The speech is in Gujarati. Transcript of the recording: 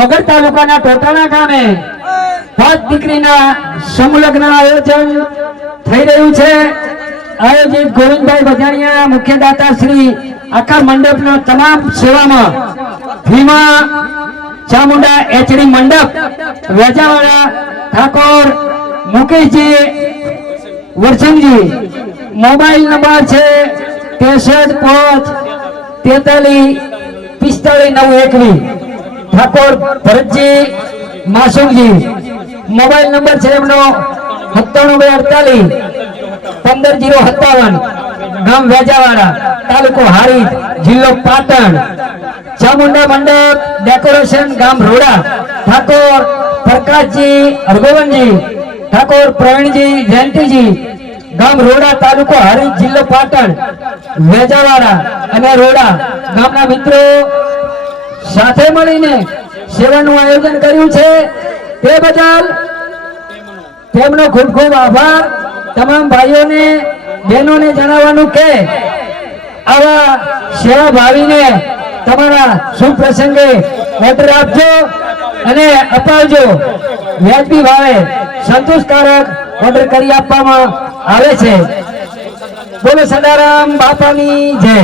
ઓગર તાલુકાના ટોટાણા ગામે પાંચ દીકરીના સમલગ્ન આયોજન થઈ રહ્યું છે। આયોજિત ગોવિંદભાઈ બજાણિયા મુખ્ય દાતા શ્રી આખા મંડપના તમામ સેવામાં ભીમા ચામુંડા એચડી મંડપ વેજાવાડા ઠાકોર મુકેશજી વરસંગજી। મોબાઈલ નંબર છે 63 5 43 45 921 ઠાકોર ભરતજી માસુમજી। મોબાઈલ નંબર છે એમનો 97 248 15 057 ગામ વેજાવાડા તાલુકો હારીજ જિલ્લો પાટણ। ચામુંડા મંડપ ડેકોરેશન ગામ રોડા ઠાકોર પ્રકાશજી હરગોવનજી ઠાકોર પ્રવીણજી જયંતિજી ગામ રોડા તાલુકો હારીજ જિલ્લો પાટણ। વેજાવાડા અને રોડા ગામના મિત્રો સાથે મળીને સેવાનું આયોજન કર્યું છે તે બદલ તેમનો ખૂબ ખૂબ આભાર। તમામ ભાઈઓને બહેનોને જણાવવાનું કે આવા સેવા ભાવીને તમારા શુભ પ્રસંગે ઓર્ડર આપજો અને અપાવજો। વ્યાજબી ભાવે સંતોષકારક ઓર્ડર કરી આપવામાં આવે છે। બોલો સદારામ બાપાની જય।